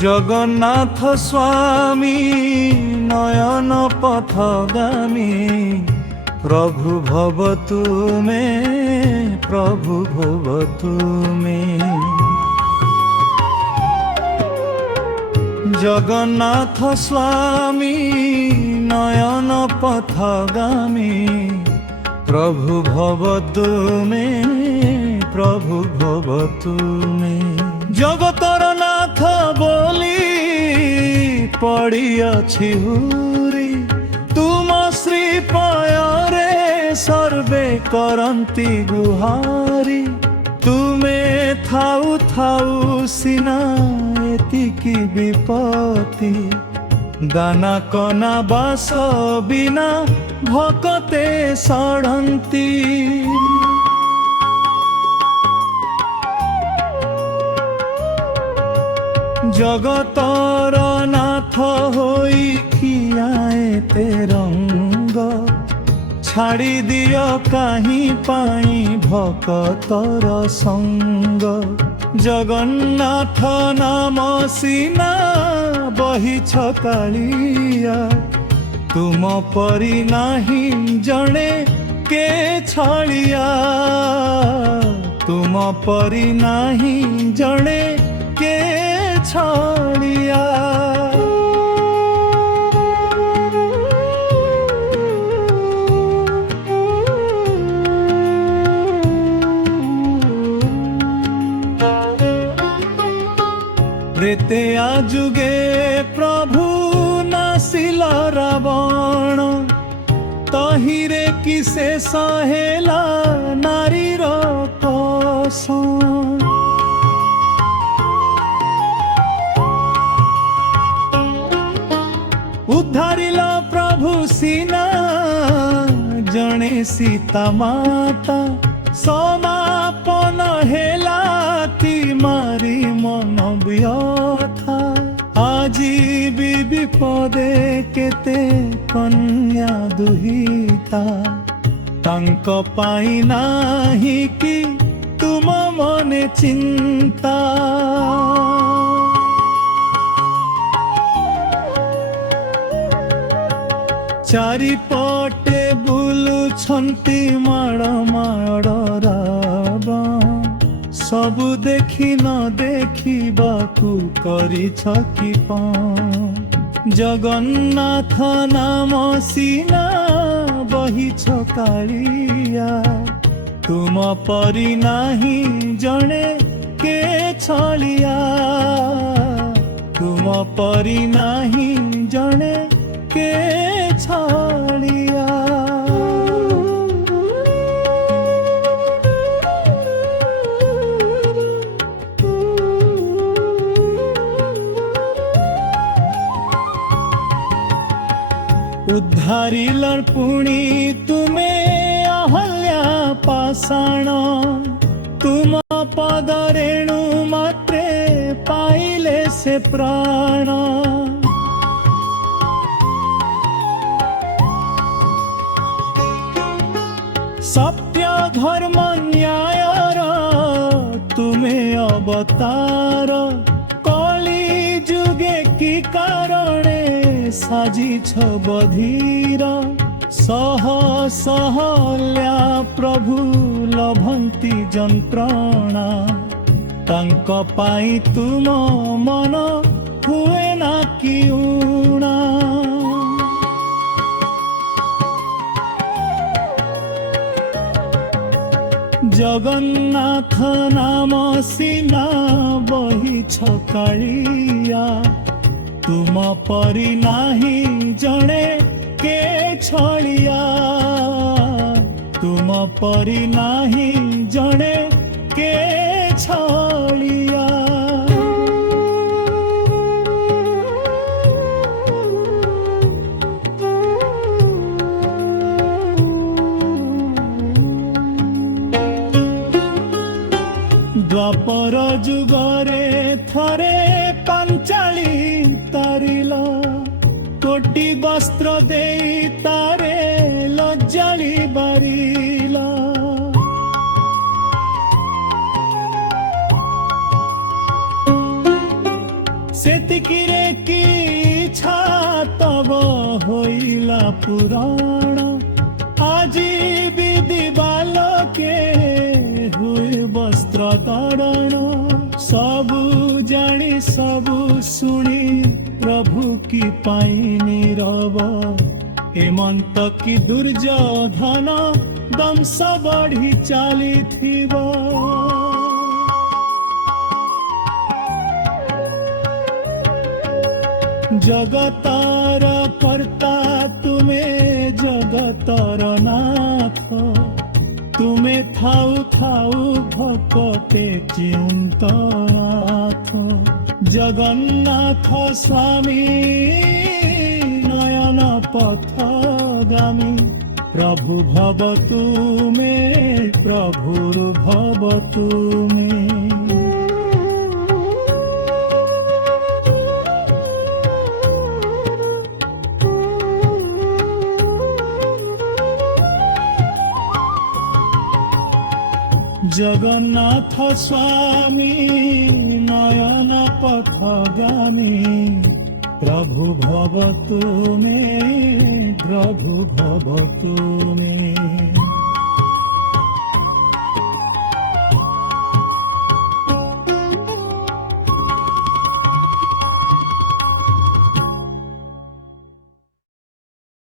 জগন্নাথ স্বামী নয়ন পথগামী, প্রভু ভব তুমে, প্রভু ভব তুমে। জগন্নাথ স্বামী নয়ন পথগামী, প্রভু ভব তুমে, প্রভু ভব তুমে। জগতর নাথ বলি পড়িয়াছি হুরি, তুম শ্রীপୟରେ সর্বে করন্তি গুহারি। তুমে থাউ থাউ সিনা এতিকি বিপত্তি, দানা কনা বাস বিনা ভকতে ষড়ন্তি। জগতর নাথ হই খিয়ায়ে তে রঙ্গ, ছাড়ি দিও কাহি পাই ভকতর সঙ্গ। জগন্নাথ নাম সিনা বহিছ কালিয়া, তুম পরি নাহি জনে কে ছଳିয়া। তুম পরি নাহি জনে কে ছଳିয়া। ত্রেতে যুগে প্রভু নাসিল রাবণ, তহিরে কিসে সহেলা নারীর কৌশল। উদ্ধারিল প্রভু সিনা জনে সীতা মাতা, সমাপন হেলা তিমারি মন ব্যথা। আজি বিপদে কেতে কন্যা দুহিতা, তাঙ্ক পাই নাহি কি তুম মনে চিন্তা। চারিপটে বুলুছন্তি মাଳ ମାଳ ରାବଣ, ସବୁ ଦେଖି ନ ଦେଖିବାକୁ କରିଛ କି ପଣ। ଜଗନ୍ନାଥ ନାମ ସିନା ବହିଛ କାଳିଆ, ତୁମ ପରି ନାହିଁ ଜଣେ କେ ଛଳିଆ। ତୁମ ପରି ନାହିଁ ଜଣେ କେ ଛଳିଆ। উদ্ধারিল পুଣି তুমে অহল্ୟା পাষাଣ, তুম পদ রেণু মাত্রে পাইলে সে প্রাণ। সত্য ধর্ম ন্যায়র তুমে অবতার, কলি যুগে কি কারণে সাজিছ বধির। সহ সহল্যা প্রভু লভন্তি যন্ত্রণা, তাঙ্ক পাই তুম মন ହୁଏ ନା କି ଉଣା। জগন্নাথ নাম সিনা বহিছ কাଳିଆ, তুম পরি নাহি জଣେ কে ছଳିଆ। তুম পরি নাহি জଣେ কে ছଳିଆ। দ্বাপর যুগরে থরে পাঞ্চালী তারিল, কোটি বস্ত্র দেই তারে লজ্জালি বারিল। ସେତିକିରେ କି ଇଚ୍ଛା ତବ ହୋଇଲା ପୁରାଣ। ଆଜି ବି ଦିବାଲୋକେ ହୁଏ ବସ୍ତ୍ର ତରଣ। ସବୁ ଜାଣି ସବୁ ଶୁଣି ପ୍ରଭୁ କି ପାଇଁ ନୀରବ। ଏମନ୍ତ କି ଦୁର୍ଯୋଧନ ଦଂଶ ବଢି ଚାଲିଥିବ। জগতর কর্তা তুমে জগতর নাথ। তুমে থাউ থাউ ভকতে চিন্তনাথ। জগন্নাথ স্বামী নয়ন পথগামী। প্রভু ভব তুমে প্রভুর ভব তুমে। জগন্নাথ স্বামী নয়ন পথগামী। প্রভু ভব তুমে প্রভু ভব তুমে।